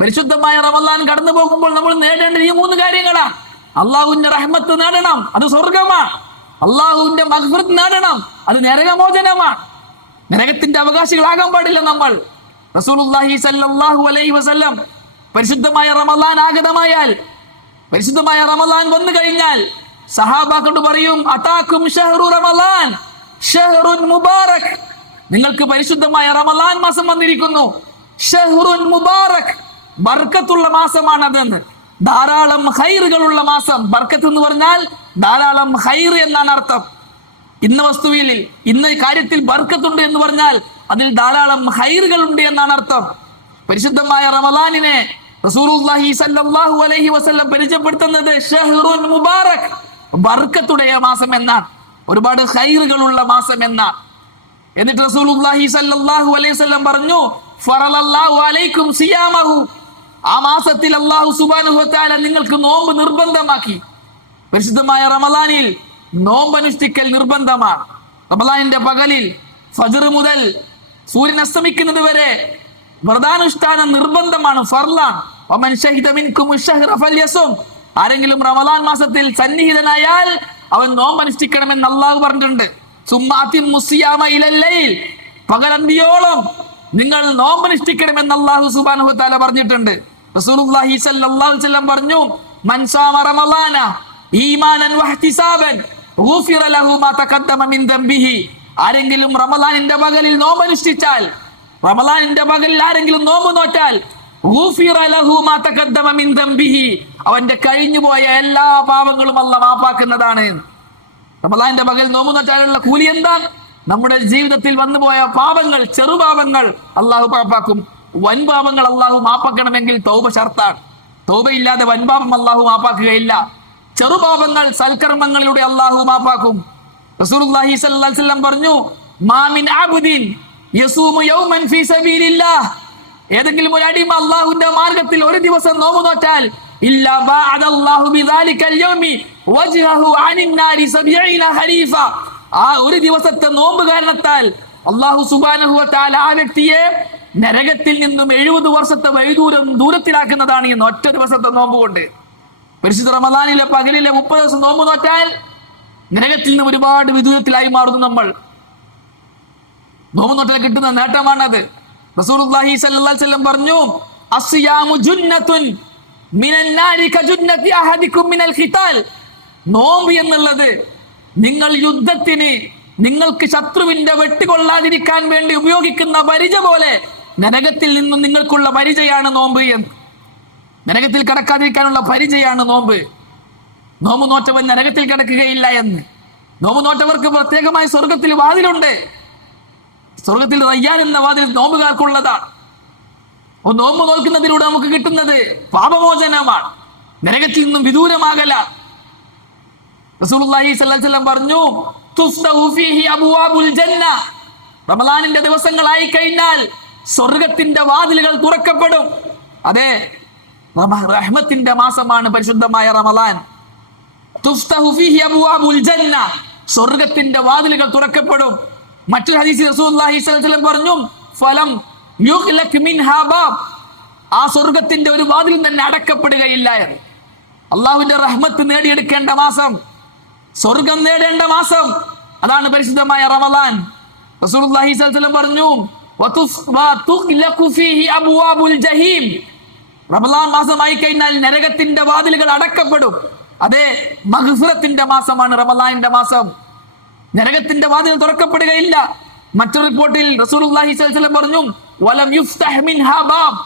പരിശുദ്ധമായ റമദാൻ കടന്നു പോകുമ്പോൾ നമ്മൾ നേടേണ്ടത് ഈ 3 കാര്യങ്ങളാണ്. അള്ളാഹുവിന്റെ റഹ്മത്ത് നേടണം, അത് സ്വർഗമാണ്. അള്ളാഹുവിന്റെ മഗ്ഫിറത്ത് നേടണം, അത് നരകമോചനമാണ്. നരകത്തിന്റെ അവകാശികളാകാൻ പാടില്ല നമ്മൾ. റസൂലുള്ളാഹി സ്വല്ലല്ലാഹു അലൈഹി വസല്ലം പരിശുദ്ധമായ റമദാൻ ആഗതമായാൽ, പരിശുദ്ധമായ റമദാൻ വന്നു കഴിഞ്ഞാൽ സഹാബാക്കളോട് പറയും, അതാക്കും ഷഹ്റു റമദാൻ ഷഹ്റുൻ മുബാറക്. നിങ്ങൾക്ക് പരിശുദ്ധമായ റമദാൻ മാസം വന്നിരിക്കുന്നു. ഷഹ്റുൻ മുബാറക്, ബർക്കത്തുള്ള മാസമാണതെന്ന്. ധാരാളം ഖൈറുകളുള്ള മാസം. ബർക്കത്ത് എന്ന് പറഞ്ഞാൽ ധാരാളം ഖൈർ എന്നാണ് അർത്ഥം. ഇന്ന വസ്തുവിൽ, ഇന്ന കാര്യത്തിൽ ബർക്കത്തുണ്ട് എന്ന് പറഞ്ഞാൽ അതിൽ ധാരാളം ഖൈറുകൾ ഉണ്ട് എന്നാണ് അർത്ഥം. പരിശുദ്ധമായ റമദാനിനെ റസൂലുള്ളാഹി സ്വല്ലല്ലാഹു അലൈഹി വസല്ലം പരിചയപ്പെടുത്തുന്നത് ഷഹ്റുൻ മുബാറക്, ബർക്കത്തുடைய മാസം എന്നാണ്, ഒരുപാട് ഖൈറുകളുള്ള മാസം എന്നാണ്. എന്നിട്ട് റസൂലുള്ളാഹി സ്വല്ലല്ലാഹു അലൈഹി വസല്ലം പറഞ്ഞു, ഫറലല്ലാഹു അലൈക്കും സിയാമഹു, ആ മാസത്തിൽ അല്ലാഹു സുബ്ഹാനഹു വ തആല നിങ്ങൾക്ക് നോമ്പ് നിർബന്ധമാക്കി. പരിശുദ്ധമായ റമദാനിൽ നോമ്പ് അനുഷ്ഠിക്കൽ നിർബന്ധമാണ്. റമദാനിന്റെ പകലിൽ ഫജ്ർ മുതൽ സൂര്യൻ അസ്തമിക്കുന്നത് വരെ വ്രതാനുഷ്ഠാനം നിർബന്ധമാണ്, ഫർളാണ്. വമൻ ശഹിദ മിൻകുമുശ് ശഹ്റ ഫൽയസും, ആരെങ്കിലും റമദാൻ മാസത്തിൽ സന്നിഹിതനായാൽ അവൻ നോമ്പ് അനുഷ്ഠിക്കണമെന്ന് അല്ലാഹു പറഞ്ഞിട്ടുണ്ട്. സുമ്മ അതിമ്മു സിയാമ ഇലൽ ലൈൽ, പകലന്തിയോളം നിങ്ങൾ നോമ്പ് അനുഷ്ഠിക്കണമെന്ന് അല്ലാഹു സുബ്ഹാനഹു വ തആല പറഞ്ഞിട്ടുണ്ട്. റസൂലുള്ളാഹി സ്വല്ലല്ലാഹു അലൈഹി വസല്ലം പറഞ്ഞു, മൻ സാമ റമളാന ഈമാനൻ വഹ്തിസാബൻ ഗുഫിറ ലഹു മാ തഖദ്ദമ മിൻ ദംബിഹി, ആരെങ്കിലും റമളാനിന്റെ പകലിൽ നോമ്പ് അനുഷ്ഠിച്ചാൽ, റമളാനിന്റെ പകലിൽ ആരെങ്കിലും നോമ്പ് നോറ്റാൽ ഗുഫിറ ലഹു മാ തഖദ്ദമ മിൻ ദംബിഹി, അവന്റെ കഴിഞ്ഞുപോയ എല്ലാ പാപങ്ങളും അല്ലാഹു മാപ്പാക്കുന്നതാണ്. റമളാനിന്റെ പകൽ നോമ്പ് നോറ്റാലുള്ള കൂലി എന്താണ്? നമ്മുടെ ജീവിതത്തിൽ വന്നുപോയ പാപങ്ങൾ, ചെറുപാപങ്ങൾ അല്ലാഹു മാപ്പാക്കും. വൻപാപങ്ങൾ അല്ലാഹു മാപ്പാക്കണമെങ്കിൽ തൗബ ശർത്താൻ. തൗബയില്ലാതെ വൻപാപം അല്ലാഹു മാപ്പാക്കുകയില്ല. ചെറുപാപങ്ങൾ സൽക്കർമ്മങ്ങളിലൂടെ അല്ലാഹു മാപ്പാക്കും. റസൂലുള്ളാഹി സ്വല്ലല്ലാഹു അലൈഹി വസല്ലം പറഞ്ഞു, മാ മിൻ അബ്ദിൻ യസൂമു യൗമൻ ഫീ സബീലില്ലാഹ്, ഏതെങ്കിലും ഒരു അടിമ അല്ലാഹുവിന്റെ മാർഗ്ഗത്തിൽ ഒരു ദിവസം നോമ്പ് നോറ്റാൽ ഇല്ലാ ബഅദല്ലാഹു ബിദാലിക്കൽ യൗമി വജ്ഹഹു അനിൻ നാരി 70 ഖരീഫ, ആ ഒരു ദിവസത്തെ നോമ്പ് കാരണത്താൽ അല്ലാഹു സുബ്ഹാനഹു വ തആല ആ വ്യക്തിയെ നരകത്തിൽ നിന്നും 70 വർഷത്തെ ദൂരത്തിലാക്കുന്നതാണ് ഈ ഒറ്റ ദിവസത്തെ നോമ്പ് കൊണ്ട്. പരിശുദ്ധ റമദാനിലെ പകലിലെ 30 ദിവസം നോമ്പ് നോറ്റാൽ നരകത്തിൽ നിന്നും ഒരുപാട് വിദൂരത്തിലായി മാറുന്നു നമ്മൾ. നോമ്പ് നോറ്റാൽ കിട്ടുന്ന നേട്ടമാണത്. റസൂലുള്ളാഹി സ്വല്ലല്ലാഹു അലൈഹി വസല്ലം പറഞ്ഞു, അസ്സിയാമു ജുന്നത്തുൻ മിനൻ നാരി കജുന്നതി അഹദികും മിനൽ ഖിതാൽ, നോമ്പ് എന്നുള്ളത് നിങ്ങൾ യുദ്ധത്തിന്, നിങ്ങൾക്ക് ശത്രുവിന്റെ വെട്ടുകൊള്ളാതിരിക്കാൻ വേണ്ടി ഉപയോഗിക്കുന്ന പരിച പോലെ നരകത്തിൽ നിന്നും നിങ്ങൾക്കുള്ള പരിചയാണ് നോമ്പ് എന്ന്. നരകത്തിൽ കടക്കാതിരിക്കാനുള്ള പരിചയാണ് നോമ്പ്. നോമ്പ് നോറ്റവൻ നരകത്തിൽ കിടക്കുകയില്ല എന്ന്. നോമ്പ് നോറ്റവർക്ക് പ്രത്യേകമായി സ്വർഗത്തിൽ വാതിലുണ്ട്. സ്വർഗത്തിൽ റയ്യാൻ എന്ന വാതിൽ നോമ്പുകാർക്കുള്ളതാണ്. നോമ്പ് നോക്കുന്നതിലൂടെ നമുക്ക് കിട്ടുന്നത് പാപമോചനമാണ്, നരകത്തിൽ നിന്നും വിദൂരമാകല. റസൂലുള്ളാഹി സ്വല്ലല്ലാഹു അലൈഹി വസല്ലം പറഞ്ഞു, തുഫ്തഹു ഫീഹി അബ്വാബുൽ ജന്ന, റമളാനിന്റെ ദിവസങ്ങളായി കഴിഞ്ഞാൽ സ്വർഗത്തിന്റെ വാതിലുകൾ തുറക്കപ്പെടും. അതെ, റഹ്മത്തിന്റെ മാസമാണ് പരിശുദ്ധമായ റമളാൻ. തുഫ്തഹു ഫീഹി അബ്വാബുൽ ജന്ന, സ്വർഗത്തിന്റെ വാതിലുകൾ തുറക്കപ്പെടും. മറ്റൊരു ഹദീസിൽ റസൂലുള്ളാഹി സ്വല്ലല്ലാഹു അലൈഹി വസല്ലം പറഞ്ഞു, ഫലം യുഗ്ലക് മിൻഹാ ബാബ്, ആ സ്വർഗത്തിന്റെ ഒരു വാതിലും തന്നെ അടക്കപ്പെടുകയില്ല എന്ന്. അല്ലാഹുവിന്റെ റഹ്മത്ത് നേടിയെടുക്കേണ്ട മാസം, സ്വർഗം നേടേണ്ട മാസം, അതാണ് പരിശുദ്ധമായ റമളാൻ. റസൂലുള്ളാഹി സ്വല്ലല്ലാഹു അലൈഹി വസല്ലം പറഞ്ഞു, വതുഗ്ലഖു ഫീഹി അബ്വാബുൽ ജഹീം, റമളാൻ മാസമായി കഴിഞ്ഞാൽ നരകത്തിന്റെ വാതിലുകൾ അടക്കപ്പെടും. അതെ, മഗ്ഫിറത്തിന്റെ മാസമാണ് റമളാനിന്റെ മാസം. നരകത്തിന്റെ വാതിൽ തുറക്കപ്പെടുകയില്ല. മറ്റൊരു റിപ്പോർട്ടിൽ റസൂലുള്ളാഹി സ്വല്ലല്ലാഹു അലൈഹി വസല്ലം പറഞ്ഞു, വലം യുഫ്തഹ് മിൻഹാ ബാബ്,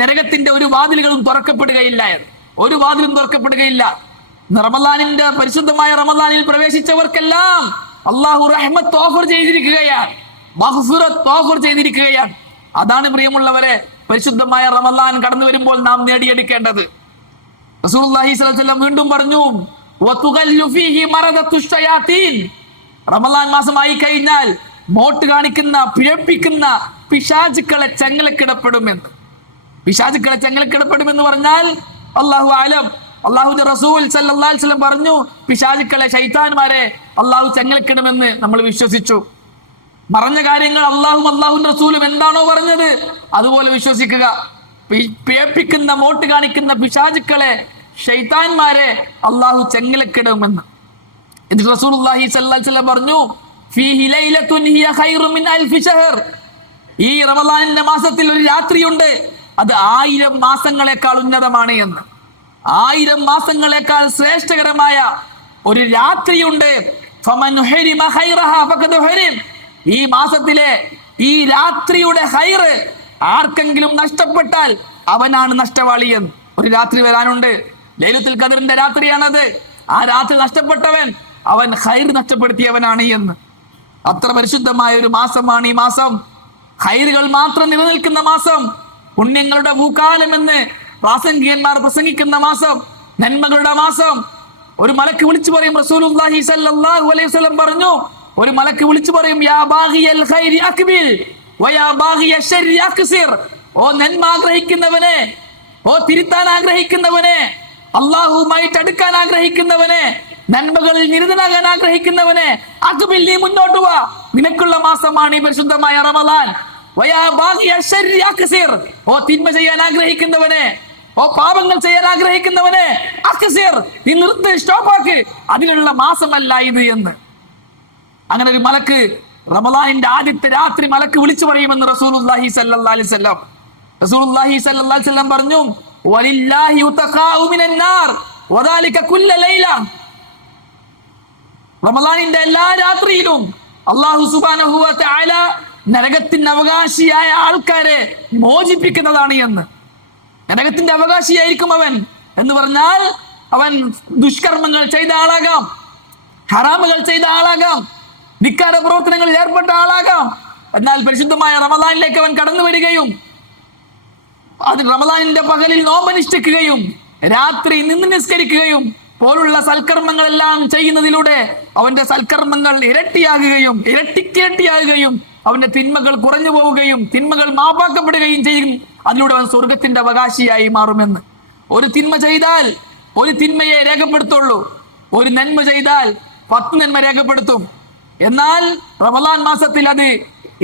നരകത്തിന്റെ ഒരു വാതിലുകളും തുറക്കപ്പെടുകയില്ല, ഒരു വാതിലും തുറക്കപ്പെടുകയില്ല. റമളാനിന്റെ പരിശുദ്ധമായ റമളാനിൽ പ്രവേശിച്ചവർക്കെല്ലാം അല്ലാഹു റഹ്മത്ത് ഓഫർ ചെയ്തിരിക്കുകയാണ്, മഗ്ഫിറത്ത് ഓഫർ ചെയ്തിരിക്കുകയാണ്. അതാണ് പ്രിയമുള്ളവരെ പരിശുദ്ധമായ റമളാൻ കടന്നു വരുമ്പോൾ നാം നേടിയെടുക്കേണ്ടത്. റസൂലുള്ളാഹി സ്വല്ലല്ലാഹു അലൈഹി വസല്ലം വീണ്ടും പറഞ്ഞു, വതുഗല്ലു ഫീഹി മറദത്തുശ് ശയാതീൻ, റമളാൻ മാസമായി കഴിഞ്ഞാൽ മോട്ട് കാണിക്കുന്ന, പിഴപ്പിക്കുന്ന പിശാചുക്കളെ ചെങ്ങലക്കിടപ്പെടുമെന്ന്. പിശാചുക്കളെ ചെങ്ങലക്കിടപ്പെടുമെന്ന് പറഞ്ഞാൽ അല്ലാഹു അലം, അല്ലാഹുവിന്റെ റസൂൽ സല്ലല്ലാഹു അലൈഹി വസല്ലം പറഞ്ഞു, പിശാചുക്കളെ, ശൈത്താന്മാരെ അല്ലാഹു ചെങ്ങലക്കിടുമെന്ന് നമ്മൾ വിശ്വസിച്ചു. മറഞ്ഞ കാര്യങ്ങൾ അല്ലാഹും അല്ലാഹുവിന്റെ റസൂലും എന്താണോ പറഞ്ഞത് അതുപോലെ വിശ്വസിക്കുക. പേപ്പിക്കുന്ന മോട്ട് കാണിക്കുന്ന പിശാചുക്കളെ ശൈത്താന്മാരെ അള്ളാഹു ചെങ്ങലക്കിടുമെന്ന്. എന്നിട്ട് റസൂലുള്ളാഹി സ്വല്ലല്ലാഹി അലൈഹി വസല്ലം പറഞ്ഞു, ഫീഹി ലൈലത്തുൻ ഹിയ ഖൈറു മിൻ അൽഫി ശഹർ. ഈ റമളാനിന്റെ മാസത്തിൽ ഒരു രാത്രിയുണ്ട്, അത് 1000 മാസങ്ങളെക്കാൾ ഉന്നതമാണ് എന്ന്. 1000 മാസങ്ങളെക്കാൾ ശ്രേഷ്ഠകരമായ ഒരു രാത്രിയുണ്ട്. ഫമൻ ഹുരിമ ഖൈറഹാ ഫഖദ് ഹുരിം. ഈ മാസത്തിലെ ഈ രാത്രിയുടെ ഖൈറ് ആർക്കെങ്കിലും നഷ്ടപ്പെട്ടാൽ അവനാണ് നഷ്ടവാളി എന്ന്. ഒരു രാത്രി വരാനുണ്ട്, ലൈലത്തുൽ ഖദറിന്റെ രാത്രിയാണത്. ആ രാത്രി നഷ്ടപ്പെട്ടവൻ അവൻ ഖൈർ നഷ്ടപ്പെടുത്തിയവനാണ് എന്ന്. അത്ര പരിശുദ്ധമായ ഒരു മാസമാണ് ഈ മാസം. ഖൈറുകൾ മാത്രം നിലനിൽക്കുന്ന മാസം, പുണ്യങ്ങളുടെ ഭൂകാലം എന്ന് പ്രാസംഗികന്മാർ പ്രസംഗിക്കുന്ന മാസം, നന്മകളുടെ മാസം. ഒരു മലക്ക് വിളിച്ചു പറയും, റസൂലുള്ളാഹി സ്വല്ലല്ലാഹു അലൈഹി വസല്ലം പറഞ്ഞു, ഒരു മലക്ക് വിളിച്ചു പറയും, യാ ബാഗിയൽ ഖൈരി അക്ബിൽ വയാ ബാഗിയ ശർരി അക്സിർ. ഓ നന്മ ആഗ്രഹിക്കുന്നവനെ, ഓ തിരുത്താൻ ആഗ്രഹിക്കുന്നവനെ, അള്ളാഹുവുമായിട്ട് അടുക്കാൻ ആഗ്രഹിക്കുന്നവനെ, നന്മകളിൽ നിരതനാകാൻ ആഗ്രഹിക്കുന്നവനെ, അക്ബിൽ നീ മുന്നോട്ട് വാ, നിനക്കുള്ള മാസമാണ് ഈ പരിശുദ്ധമായ റമളാൻ. വയാ ബാഗിയ ശർരി അക്സിർ. ഓ തിന്മ ചെയ്യാൻ ആഗ്രഹിക്കുന്നവനെ, ഓ പാപങ്ങൾ ചെയ്യാൻ ആഗ്രഹിക്കുന്നവനെ, അക്സിർ നീ നിർത്ത്, സ്റ്റോപ്പാക്ക്, അതിനുള്ള മാസമല്ല ഇത് എന്ന്. അങ്ങനെ ഒരു മലക്ക് റമളാനിന്റെ ആദ്യത്തെ രാത്രി മലക്ക് വിളിച്ചു പറയുമെന്ന് റസൂലുള്ളാഹി സ്വല്ലല്ലാഹി അലൈഹി വസല്ലം. റസൂലുള്ളാഹി സ്വല്ലല്ലാഹി അലൈഹി വസല്ലം പറഞ്ഞു, വലില്ലാഹി ഉതഖാഉ മിനൻ നാർ വദാലിക കുല്ല ലൈല. റമളാനിന്റെ എല്ലാ രാത്രിയിലും അല്ലാഹു സുബ്ഹാനഹു വ തആല നരകത്തിന്റെ അവകാശിയായ ആൾക്കാരെ മോചിപ്പിക്കുന്നതാണ് എന്ന്. നരകത്തിന്റെ അവകാശിയായിരിക്കും അവൻ എന്ന് പറഞ്ഞാൽ അവൻ ദുഷ്കർമ്മങ്ങൾ ചെയ്ത ആളാകാം, ഹറാമുകൾ ചെയ്ത ആളാകാം, ധിക്കാര പ്രവർത്തനങ്ങളിൽ ഏർപ്പെട്ട ആളാകാം. എന്നാൽ പരിശുദ്ധമായ റമളാനിലേക്ക് അവൻ കടന്നു വരികയും അത് റമളാനിന്റെ പകലിൽ നോമ്പനുഷ്ഠിക്കുകയും രാത്രി നിന്ന് നിസ്കരിക്കുകയും പോലുള്ള സൽക്കർമ്മങ്ങളെല്ലാം ചെയ്യുന്നതിലൂടെ അവന്റെ സൽക്കർമ്മങ്ങൾ ഇരട്ടിയാകുകയും അവന്റെ തിന്മകൾ കുറഞ്ഞു പോവുകയും തിന്മകൾ മാപ്പാക്കപ്പെടുകയും ചെയ്യും. അതിലൂടെ അവൻ സ്വർഗത്തിന്റെ അവകാശിയായി മാറുമെന്ന്. ഒരു തിന്മ ചെയ്താൽ ഒരു തിന്മയെ രേഖപ്പെടുത്തുള്ളൂ, ഒരു നന്മ ചെയ്താൽ 10 നന്മ രേഖപ്പെടുത്തും. എന്നാൽ റമളാൻ മാസത്തിൽ അത്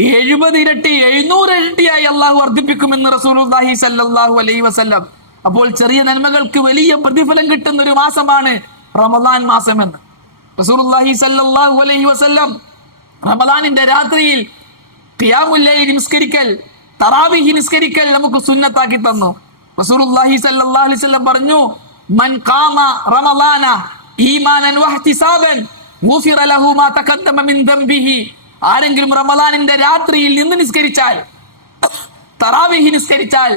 70 ഇരട്ടി 700 ഇരട്ടിയായി അള്ളാഹു വർദ്ധിപ്പിക്കുമെന്ന് റസൂലുള്ളാഹി സ്വല്ലല്ലാഹു അലൈഹി വസല്ലം. അപ്പോൾ ചെറിയ നന്മകൾക്ക് വലിയ പ്രതിഫലം കിട്ടുന്ന ഒരു മാസമാണ് റമളാൻ മാസം എന്ന് റസൂലുള്ളാഹി സ്വല്ലല്ലാഹു അലൈഹി വസല്ലം റമളാനിന്റെ രാത്രിയിൽ ഖിയാമുൽ ലൈൽ നിസ്കരിക്കൽ, തറാവീഹ് നിസ്കരിക്കൽ നമുക്ക് സുന്നത്താക്കി തന്നു. റസൂലുള്ളാഹി സ്വല്ലല്ലാഹു അലൈഹി വസല്ലം പറഞ്ഞു, മൻ ഖാമ റമളാന ഈമാനൻ വഹ്തിസാബൻ ഗുഫിറ ലഹു മാ തഖദ്ദമ മിൻ ദംബിഹി. ആരെങ്കിലും റമളാനിന്റെ രാത്രിയിൽ നിന്ന് നിസ്കരിച്ചാൽ, തറാവീഹ് നിസ്കരിച്ചാൽ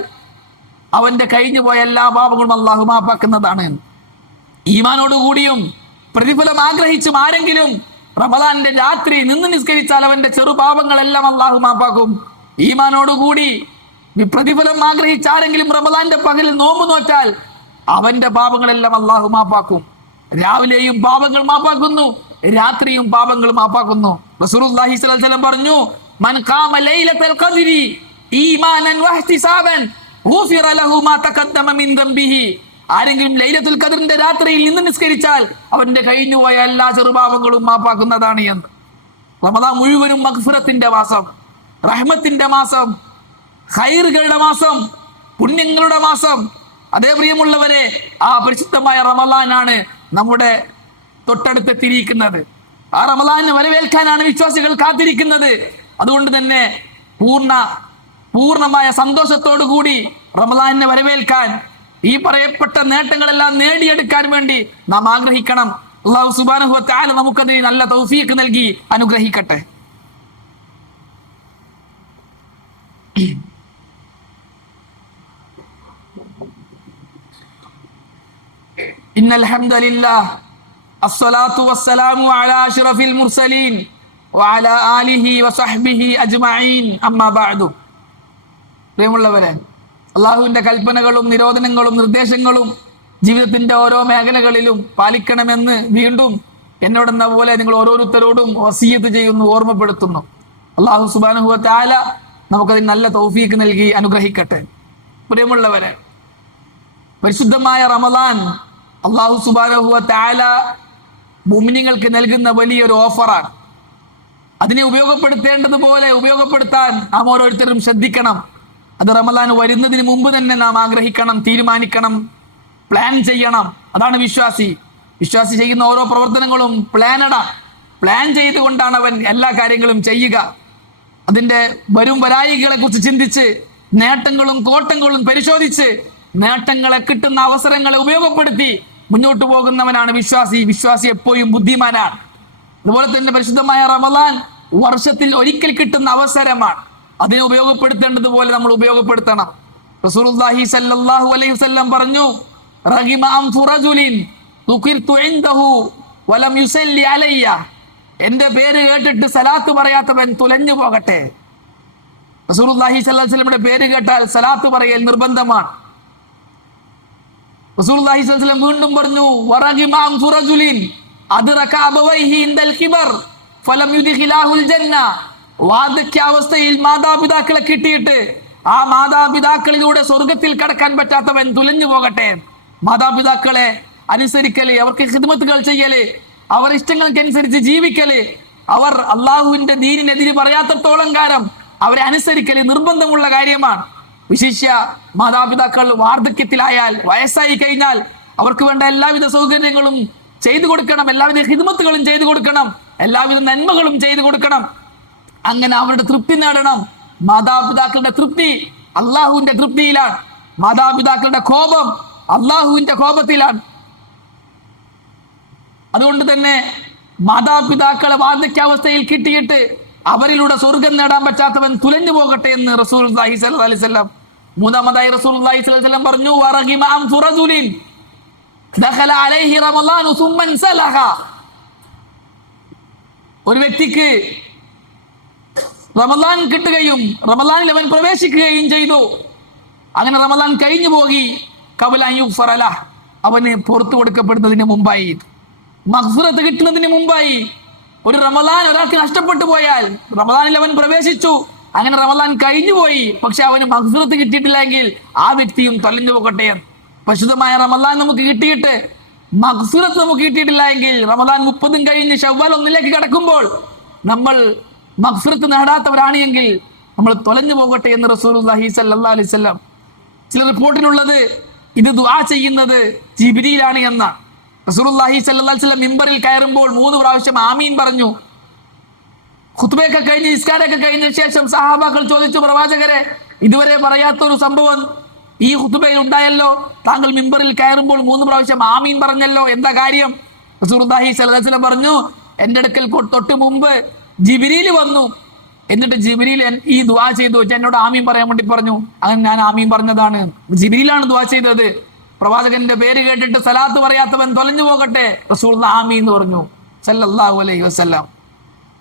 അവന്റെ കഴിഞ്ഞു പോയ എല്ലാ പാപങ്ങളും അല്ലാഹു മാപ്പാക്കുന്നതാണ്. ഈമാനോടുകൂടിയും പ്രതിഫലം ആഗ്രഹിച്ചും ആരെങ്കിലും റമളാനിന്റെ രാത്രി നിന്ന് നിസ്കരിച്ചാൽ അവന്റെ ചെറുപാപങ്ങളെല്ലാം അല്ലാഹു മാപ്പാക്കും. ഈമാനോടുകൂടി പ്രതിഫലം ആഗ്രഹിച്ച് ആരെങ്കിലും റമളാന്റെ പകലിൽ നോമ്പ് നോറ്റാൽ അവന്റെ പാപങ്ങളെല്ലാം അല്ലാഹു മാപ്പാക്കും. രാവിലെയും പാപങ്ങൾ മാപ്പാക്കുന്നു, രാത്രിയും പാപങ്ങൾ മാപ്പാക്കുന്നു. റസൂലുള്ളാഹി സ്വല്ലല്ലാഹു അലൈഹി വസല്ലം പറഞ്ഞു, മൻ ഖാമ ലൈലത്തുൽ ഖദ്രി ഈമാനൻ വഹ്തിസാബൻ ഗുഫിറ ലഹു മാ തഖദ്ദമ മിൻ ദംബിഹി. ആരെങ്കിലും ലൈലത്തുൽ ഖദ്റിന്റെ രാത്രിയിൽ നിന്ന് നിസ്കരിച്ചാൽ അവന്റെ കഴിഞ്ഞുപോയ എല്ലാ ചെറുപാപങ്ങളും മാപ്പാക്കുന്നതാണ് എന്ന്. റമളാൻ മുഴുവനും മഗ്ഫിറത്തിന്റെ മാസം, റഹ്മത്തിന്റെ മാസം, ഖൈറുകളുടെ മാസം, പുണ്യങ്ങളുടെ മാസം. അതേ പ്രിയമുള്ളവരെ, ആ പരിശുദ്ധമായ റമളാനാണ് നമ്മുടെ തൊട്ടടുത്തെത്തിയിരിക്കുന്നത്. ആ റമളാനെ വരവേൽക്കാനാണ് വിശ്വാസികൾ കാത്തിരിക്കുന്നത്. അതുകൊണ്ട് തന്നെ പൂർണ്ണമായ സന്തോഷത്തോടു കൂടി റമളാനെ വരവേൽക്കാൻ, ഈ പറയപ്പെട്ട നേട്ടങ്ങളെല്ലാം നേടിയെടുക്കാൻ വേണ്ടി നാം ആഗ്രഹിക്കണം. അല്ലാഹു സുബ്ഹാനഹു വ തആല നമുക്കതിന് നല്ല തൗഫീഖ് നൽകി അനുഗ്രഹിക്കട്ടെ. ഇന്നൽ ഹംദലില്ലാഹ് അസ്സലാത്തു വസ്സലാമു അലാ അഷ്റഫിൽ മുർസലീൻ വഅലാ ആലിഹി വസഹ്ബിഹി അജ്മഈൻ അമ്മാ ബഅദു. പ്രിയമുള്ളവരെ, അള്ളാഹുവിന്റെ കൽപ്പനകളും നിരോധനങ്ങളും നിർദ്ദേശങ്ങളും ജീവിതത്തിന്റെ ഓരോ മേഖലകളിലും പാലിക്കണമെന്ന് വീണ്ടും എന്നോടെന്ന പോലെ നിങ്ങൾ ഓരോരുത്തരോടും വസിയത്ത് ചെയ്യുന്നു, ഓർമ്മപ്പെടുത്തുന്നു. അള്ളാഹു സുബ്ഹാനഹു വ തആല നമുക്കതിന് നല്ല തൗഫീഖ് നൽകി അനുഗ്രഹിക്കട്ടെ. പ്രിയമുള്ളവരെ, പരിശുദ്ധമായ റമളാൻ അള്ളാഹു സുബ്ഹാനഹു വ തആല മുഅ്മിനീങ്ങൾക്ക് നൽകുന്ന വലിയൊരു ഓഫറാണ്. അതിനെ ഉപയോഗപ്പെടുത്തേണ്ടതുപോലെ ഉപയോഗപ്പെടുത്താൻ നാം ഓരോരുത്തരും ശ്രദ്ധിക്കണം. അത് റമദാൻ വരുന്നതിന് മുമ്പ് തന്നെ നാം ആഗ്രഹിക്കണം, തീരുമാനിക്കണം, പ്ലാൻ ചെയ്യണം. അതാണ് വിശ്വാസി. വിശ്വാസി ചെയ്യുന്ന ഓരോ പ്രവർത്തനങ്ങളും പ്ലാൻ ചെയ്തുകൊണ്ടാണ് അവൻ എല്ലാ കാര്യങ്ങളും ചെയ്യുക. അതിന്റെ വരും വരായികളെ കുറിച്ച് ചിന്തിച്ച് നേട്ടങ്ങളും കോട്ടങ്ങളും പരിശോധിച്ച് നേട്ടങ്ങളെ കിട്ടുന്ന അവസരങ്ങളെ ഉപയോഗപ്പെടുത്തി മുന്നോട്ട് പോകുന്നവനാണ് വിശ്വാസി. വിശ്വാസി എപ്പോഴും ബുദ്ധിമാനാണ്. അതുപോലെ തന്നെ പരിശുദ്ധമായ റമദാൻ വർഷത്തിൽ ഒരിക്കൽ കിട്ടുന്ന അവസരമാണ്. അതിനെ ഉപയോഗപ്പെടുത്തേണ്ടതുപോലെ നമ്മൾ ഉപയോഗപ്പെടുത്തണം. റസൂലുള്ളാഹി സ്വല്ലല്ലാഹു അലൈഹി വസല്ലം പറഞ്ഞു, റഗിമ അൻഫു റജുലിൻ ദുഖിർതു ഇൻദഹു വലം യുസല്ലി അലയ്യ. എന്റെ പേര് കേട്ടിട്ട് സലാത്ത് പറയാത്തവൻ തുലഞ്ഞു പോകട്ടെ. റസൂലുള്ളാഹി സ്വല്ലല്ലാഹു അലൈഹി വസല്ലമയുടെ പേര് കേട്ടാൽ സലാത്ത് പറയൽ നിർബന്ധമാണ്. റസൂലുള്ളാഹി സ്വല്ലല്ലാഹു അലൈഹി വസല്ലം വീണ്ടും പറഞ്ഞു, വറഗിമ അൻഫു റജുലിൻ അദ്റക അബവൈഹി ഇൻദൽ കിബർ ഫലം യുദ്ഖിലാഹുൽ ജന്ന. വാർദ്ധക്യാവസ്ഥയിൽ മാതാപിതാക്കളെ കിട്ടിയിട്ട് ആ മാതാപിതാക്കളിലൂടെ സ്വർഗത്തിൽ കടക്കാൻ പറ്റാത്തവൻ തുലഞ്ഞു പോകട്ടെ. മാതാപിതാക്കളെ അനുസരിക്കല്, അവർക്ക് ഖിദ്മത്തുകൾ ചെയ്യല്, അവർ ഇഷ്ടങ്ങൾക്കനുസരിച്ച് ജീവിക്കല്, അവർ അള്ളാഹുവിന്റെ ദീനിനെതിരെ പറയാത്തത്തോളം കാലം അവരെ അനുസരിക്കല് നിർബന്ധമുള്ള കാര്യമാണ്. വിശിഷ്യ മാതാപിതാക്കൾ വാർദ്ധക്യത്തിലായാൽ, വയസ്സായി കഴിഞ്ഞാൽ അവർക്ക് വേണ്ട എല്ലാവിധ സൗകര്യങ്ങളും ചെയ്തു കൊടുക്കണം, എല്ലാവിധ ഖിദ്മത്തുകളും ചെയ്തു കൊടുക്കണം, എല്ലാവിധ നന്മകളും ചെയ്തു കൊടുക്കണം. അങ്ങനെ അവരുടെ തൃപ്തി നേടണം. മാതാപിതാക്കളുടെ തൃപ്തി അള്ളാഹുവിന്റെ തൃപ്തിയിലാണ്. മാതാപിതാക്കളുടെ കോപം അള്ളാഹുവിന്റെ കോപത്തിലാണ്. അതുകൊണ്ട് തന്നെ മാതാപിതാക്കളെ വാർദ്ധക്യാവസ്ഥയിൽ കിട്ടിയിട്ട് അവരിലൂടെ സ്വർഗം നേടാൻ പറ്റാത്തവൻ തുലഞ്ഞു പോകട്ടെ എന്ന് റസൂലുള്ളാഹി സ്വല്ലല്ലാഹു അലൈഹി വസല്ലം. മൂന്നാമതായി റസൂലുള്ളാഹി സ്വല്ലല്ലാഹു അലൈഹി വസല്ലം പറഞ്ഞു, വറഗിമ അൻഫു റജുലിൻ ദഖല അലൈഹി റമളാനു സുമ്മ സലഹ. ഒരു വ്യക്തിക്ക് റമളാൻ കിട്ടുകയും റമളാനിൽ അവൻ പ്രവേശിക്കുകയും ചെയ്തു. അങ്ങനെ റമളാൻ കഴിഞ്ഞു പോയി. ഖബല അൻ യുഗ്ഫറ ലഹ്, അവന് പുറത്തു കൊടുക്കപ്പെടുന്നതിന് മുമ്പായി, മഗ്ഫിറത്ത് കിട്ടുന്നതിന് മുമ്പായി. ഒരു റമളാൻ ഒരാൾക്ക് നഷ്ടപ്പെട്ടു പോയാൽ, റമളാനിൽ അവൻ പ്രവേശിച്ചു, അങ്ങനെ റമളാൻ കഴിഞ്ഞു പോയി, പക്ഷെ അവന് മഗ്ഫിറത്ത് കിട്ടിയിട്ടില്ലെങ്കിൽ ആ വ്യക്തിയും തൊലഞ്ഞു പോകട്ടെ. പരിശുദ്ധമായ റമളാൻ നമുക്ക് കിട്ടിയിട്ട് മഗ്ഫിറത്ത് നമുക്ക് കിട്ടിയിട്ടില്ല എങ്കിൽ, റമളാൻ 30 കഴിഞ്ഞ് ശവ്വാൽ 1 കടക്കുമ്പോൾ നമ്മൾ മഗ്ഫിറത്ത് നേടാത്തവരാണ് എങ്കിൽ നമ്മൾ തൊലഞ്ഞു പോകട്ടെ എന്ന് റസൂലുള്ളാഹി സ്വല്ലല്ലാഹു അലൈഹി വസല്ലം. ചില റിപ്പോർട്ടിലുള്ളത് ഇത് ദുആ ചെയ്യുന്നത് ജിബ്രീലാണ് എന്നാണ്. റസൂലുള്ളാഹി സ്വല്ലല്ലാഹു അലൈഹി വസല്ലം മിമ്പറിൽ കയറുമ്പോൾ 3 പ്രാവശ്യം ആമീൻ പറഞ്ഞു. ഖുത്ബയൊക്കെ കഴിഞ്ഞ് നിസ്കാരമൊക്കെ കഴിഞ്ഞ ശേഷം സഹാബാക്കൾ ചോദിച്ചു, പ്രവാചകരെ, ഇതുവരെ പറയാത്തൊരു സംഭവം ഈ ഖുത്ബയിൽ ഉണ്ടായല്ലോ, താങ്കൾ മിമ്പറിൽ കയറുമ്പോൾ 3 പ്രാവശ്യം ആമീൻ പറഞ്ഞല്ലോ, എന്താ കാര്യം? റസൂലുള്ളാഹി സ്വല്ലല്ലാഹു അലൈഹി വസല്ലം പറഞ്ഞു, എൻ്റെ അടുക്കൽ തൊട്ട് മുമ്പ് ജിബ്രീൽ വന്നു, എന്നിട്ട് ജിബ്രീൽ ഈ ദുആ ചെയ്തു, എന്നോട് ആമീൻ പറയാൻ വേണ്ടി പറഞ്ഞു, അങ്ങനെ ഞാൻ ആമീൻ പറഞ്ഞതാണ്. ജിബ്രീലാണ് ദുആ ചെയ്തത്. പ്രവാചകന്റെ പേര് കേട്ടിട്ട് സലാത്ത് പറയാത്തവൻ തൊലഞ്ഞു പോകട്ടെ. റസൂലുള്ളാഹി ആമീൻ എന്ന് പറഞ്ഞു സല്ലല്ലാഹു അലൈഹി വസല്ലം.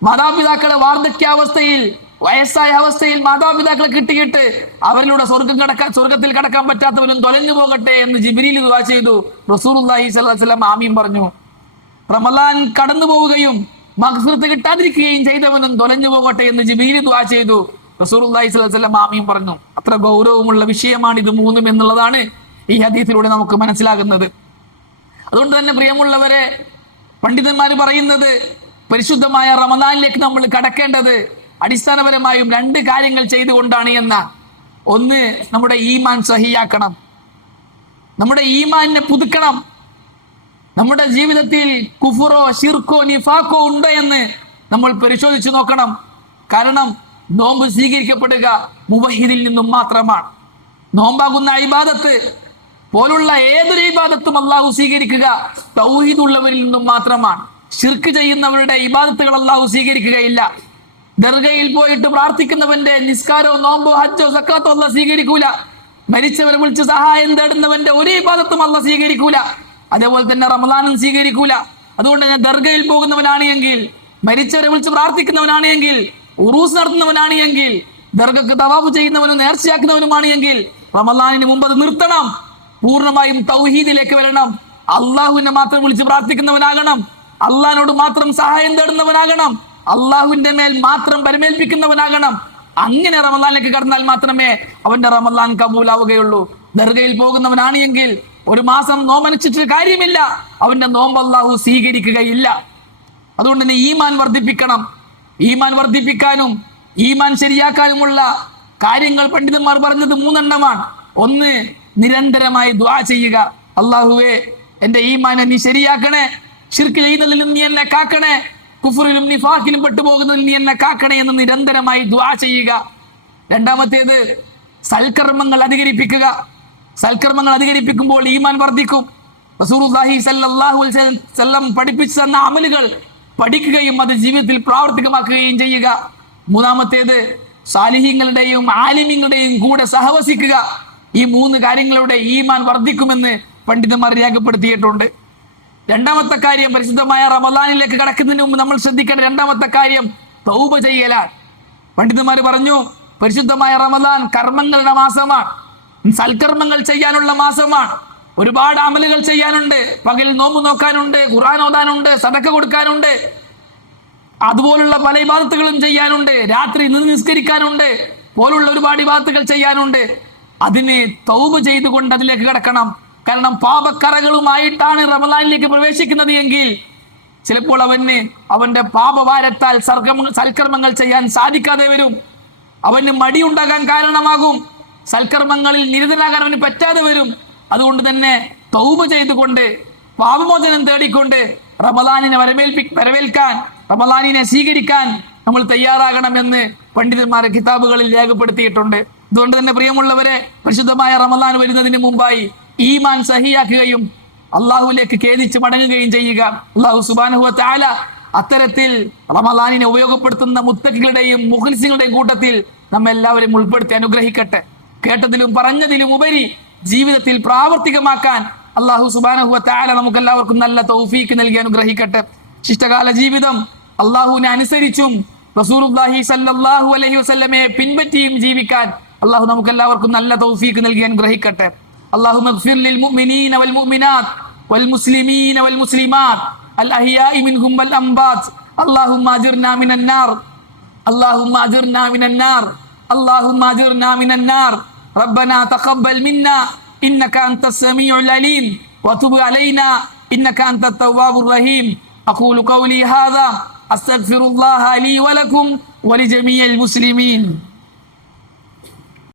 മാതാപിതാക്കളെ വാർദ്ധക്യാവസ്ഥയിൽ, വയസ്സായ അവസ്ഥയിൽ മാതാപിതാക്കളെ കിട്ടിയിട്ട് അവരിലൂടെ സ്വർഗത്തിൽ കടക്കാൻ പറ്റാത്തവനും തൊലഞ്ഞു പോകട്ടെ എന്ന് ജിബ്രീൽ ദുആ ചെയ്തു. റസൂലുള്ളാഹി സ്വല്ലല്ലാഹു അലൈഹി വസല്ലം ആമീൻ പറഞ്ഞു. റമളാൻ കടന്നു പോവുകയും മഗ്ഫിറത്ത് കിട്ടാതിരിക്കുകയും ചെയ്തവനും തൊലഞ്ഞു പോകട്ടെ എന്ന് ജിബ്രീൽ ദുആ ചെയ്തു. റസൂലുള്ളാഹി സ്വല്ലല്ലാഹു അലൈഹി വസല്ലം ആമീൻ പറഞ്ഞു. അത്ര ഗൗരവമുള്ള വിഷയമാണ് ഇത് മൂന്നും എന്നുള്ളതാണ് ഈ ഹദീസിലൂടെ നമുക്ക് മനസ്സിലാകുന്നത്. അതുകൊണ്ട് തന്നെ പ്രിയമുള്ളവരെ, പണ്ഡിതന്മാർ പറയുന്നത് പരിശുദ്ധമായ റമദാനിലേക്ക് നമ്മൾ കടക്കേണ്ടത് അടിസ്ഥാനപരമായും 2 കാര്യങ്ങൾ ചെയ്തുകൊണ്ടാണ് എന്ന. ഒന്ന്, നമ്മുടെ ഈമാൻ സഹിയാക്കണം, നമ്മുടെ ഈമാനിനെ പുതുക്കണം. നമ്മുടെ ജീവിതത്തിൽ കുഫറോ ശിർക്കോ നിഫാക്കോ ഉണ്ടോ എന്ന് നമ്മൾ പരിശോധിച്ചു നോക്കണം. കാരണം നോമ്പ് സ്വീകരിക്കപ്പെടുക മുവഹിദിൽ നിന്നും മാത്രമാണ്. നോമ്പാകുന്ന ഇബാദത്ത് പോലുള്ള ഏതൊരു ഇബാദത്തും അള്ളാഹു സ്വീകരിക്കുക തൗഹീദ് ഉള്ളവരിൽ നിന്നും മാത്രമാണ്. ശിർക്ക് ചെയ്യുന്നവരുടെ ഇബാദത്തുകൾ അള്ളാഹു സ്വീകരിക്കുകയില്ല. ദർഗയിൽ പോയിട്ട് പ്രാർത്ഥിക്കുന്നവന്റെ നിസ്കാരോ നോമ്പോ ഹജ്ജോ സക്കാത്തോ അള്ളാഹ് സ്വീകരിക്കൂല. മരിച്ചവരെ വിളിച്ച് സഹായം തേടുന്നവന്റെ ഒരു ഇബാദത്തും അള്ളാഹ് സ്വീകരിക്കൂല. അതേപോലെ തന്നെ റമളാനും സ്വീകരിക്കൂല. അതുകൊണ്ട് ഞാൻ ദർഗയിൽ പോകുന്നവനാണ് എങ്കിൽ, മരിച്ചവരെ വിളിച്ച് പ്രാർത്ഥിക്കുന്നവനാണ് എങ്കിൽ, ഉറൂസ് നടത്തുന്നവനാണ് എങ്കിൽ, ദർഗക്ക് തവാഫ് ചെയ്യുന്നവനും നേർച്ചയാക്കുന്നവനുമാണ് എങ്കിൽ റമളാനിന് മുമ്പ് അത് നിർത്തണം. പൂർണ്ണമായും തൗഹീദിലേക്ക് വരണം. അള്ളാഹുവിനെ മാത്രം വിളിച്ച് പ്രാർത്ഥിക്കുന്നവനാകണം. അള്ളാഹിനോട് മാത്രം സഹായം തേടുന്നവനാകണം. അള്ളാഹുവിന്റെ മേൽ മാത്രം പരമേൽപ്പിക്കുന്നവനാകണം. അങ്ങനെ റമളാനിലേക്ക് കടന്നാൽ മാത്രമേ അവന്റെ റമളാൻ കബൂലാവുകയുള്ളൂ. ദർഗയിൽ പോകുന്നവനാണ് എങ്കിൽ 1 മാസം നോമ്പനുഷ്ഠിച്ചിട്ട് കാര്യമില്ല, അവന്റെ നോമ്പ് അള്ളാഹു സ്വീകരിക്കുകയില്ല. അതുകൊണ്ട് തന്നെ ഈമാൻ വർദ്ധിപ്പിക്കണം. ഈമാൻ വർദ്ധിപ്പിക്കാനും ഈമാൻ ശരിയാക്കാനുമുള്ള കാര്യങ്ങൾ പണ്ഡിതന്മാർ പറഞ്ഞത് 3 എണ്ണമാണ്. ഒന്ന്, നിരന്തരമായി ദുആ ചെയ്യുക. അല്ലാഹുവേ, എന്റെ ഈമാനെ നീ ശരിയാക്കണേ, ശിർക്ക് ചെയ്യുന്നതിലും നീ എന്നെ കാക്കണേ, കുഫറിലും നിഫാഖിലും പെട്ടുപോകുന്നതിൽ നീ എന്നെ കാക്കണേ എന്ന് നിരന്തരമായി ദുആ ചെയ്യുക. രണ്ടാമത്തേത്, സൽക്കർമ്മങ്ങൾ അധികരിപ്പിക്കുക. സൽക്കർമ്മങ്ങൾ അധികരിപ്പിക്കുമ്പോൾ ഈമാൻ വർദ്ധിക്കും. റസൂലുള്ളാഹി സ്വല്ലല്ലാഹു അലൈഹി വസല്ലം പഠിപ്പിച്ചു തന്ന അമലുകൾ പഠിക്കുകയും അത് ജീവിതത്തിൽ പ്രാവർത്തികമാക്കുകയും ചെയ്യുക. മൂന്നാമത്തേത്, സാലിഹീങ്ങളുടെയും ആലിമീങ്ങളുടെയും കൂടെ സഹവസിക്കുക. ഈ 3 കാര്യങ്ങളുടെ ഈമാൻ വർദ്ധിക്കുമെന്ന് പണ്ഡിതന്മാർ രേഖപ്പെടുത്തിയിട്ടുണ്ട്. രണ്ടാമത്തെ കാര്യം, പരിശുദ്ധമായ റമദാനിലേക്ക് കടക്കുന്നതിന് മുമ്പ് നമ്മൾ ശ്രദ്ധിക്കേണ്ട രണ്ടാമത്തെ കാര്യം തൗബ ചെയ്യലാണ്. പണ്ഡിതന്മാർ പറഞ്ഞു, പരിശുദ്ധമായ റമദാൻ കർമ്മങ്ങളുടെ മാസമാണ്, സൽക്കർമ്മങ്ങൾ ചെയ്യാനുള്ള മാസമാണ്. ഒരുപാട് അമലുകൾ ചെയ്യാനുണ്ട്. പകൽ നോമ്പ് നോക്കാനുണ്ട്, ഖുർആൻ ഓതാനുണ്ട്, സദക്ക കൊടുക്കാനുണ്ട്, അതുപോലുള്ള പല ഇബാദത്തുകളും ചെയ്യാനുണ്ട്, രാത്രി നിസ്കരിക്കാനുണ്ട്, പോലുള്ള ഒരുപാട് ഇബാദത്തുകൾ ചെയ്യാനുണ്ട്. അതിന് തൗബ ചെയ്തുകൊണ്ട് അതിലേക്ക് കടക്കണം. കാരണം പാപക്കറകളുമായിട്ടാണ് റമദാനിലേക്ക് പ്രവേശിക്കുന്നത് എങ്കിൽ ചിലപ്പോൾ അവന്റെ പാപഭാരത്താൽ സൽക്കർമ്മങ്ങൾ ചെയ്യാൻ സാധിക്കാതെ വരും. അവന് മടിയുണ്ടാകാൻ കാരണമാകും. സൽക്കർമ്മങ്ങളിൽ നിരതനാകാൻ അവന് പറ്റാതെ വരും. അതുകൊണ്ട് തന്നെ തൗബ ചെയ്തുകൊണ്ട് പാപമോചനം തേടിക്കൊണ്ട് റമദാനിനെ വരവേൽക്കാൻ, റമദാനിനെ സ്വീകരിക്കാൻ നമ്മൾ തയ്യാറാകണമെന്ന് പണ്ഡിതന്മാർ കിതാബുകളിൽ രേഖപ്പെടുത്തിയിട്ടുണ്ട്. അതുകൊണ്ട് തന്നെ പ്രിയമുള്ളവരെ, പരിശുദ്ധമായ റമദാൻ വരുന്നതിന് മുമ്പായി ഈമാൻ സഹിയാക്കുകയും അള്ളാഹുവിലേക്ക് ഖേദിച്ച് മടങ്ങുകയും ചെയ്യുക. അള്ളാഹു സുബ്ഹാനഹു വ തആല അത്തരത്തിൽ റമദാനിനെ ഉപയോഗപ്പെടുത്തുന്ന മുത്തഖികളുടെയും മുഖ്ലിസീങ്ങളുടെയും കൂട്ടത്തിൽ നമ്മെല്ലാവരും ഉൾപ്പെടുത്തി അനുഗ്രഹിക്കട്ടെ. കേട്ടതിലും പറഞ്ഞതിലും ഉപരി ജീവിതത്തിൽ പ്രാവർത്തികമാക്കാൻ അള്ളാഹു സുബ്ഹാനഹു വ തആല നമുക്കെല്ലാവർക്കും നല്ല തൗഫീക്ക് നൽകി അനുഗ്രഹിക്കട്ടെ. ശിഷ്ടകാല ജീവിതം അള്ളാഹുവിനെ അനുസരിച്ചും റസൂലുള്ളാഹി സ്വല്ലല്ലാഹു അലൈഹി വസല്ലമയെ പിൻപറ്റിയും ജീവിക്കാൻ അള്ളാഹു നമുക്കെല്ലാവർക്കും നല്ല തൗഫീക്ക് നൽകി അനുഗ്രഹിക്കട്ടെ. اللهم اغفر للمؤمنين والمؤمنات والمسلمين والمسلمات الأحياء منهم والأموات. اللهم أجرنا من النار، اللهم أجرنا من النار، اللهم أجرنا من النار. ربنا تقبل منا إنك أنت السميع العليم وتب علينا إنك أنت التواب الرحيم. أقول قولي هذا أستغفر الله لي ولكم ولجميع المسلمين.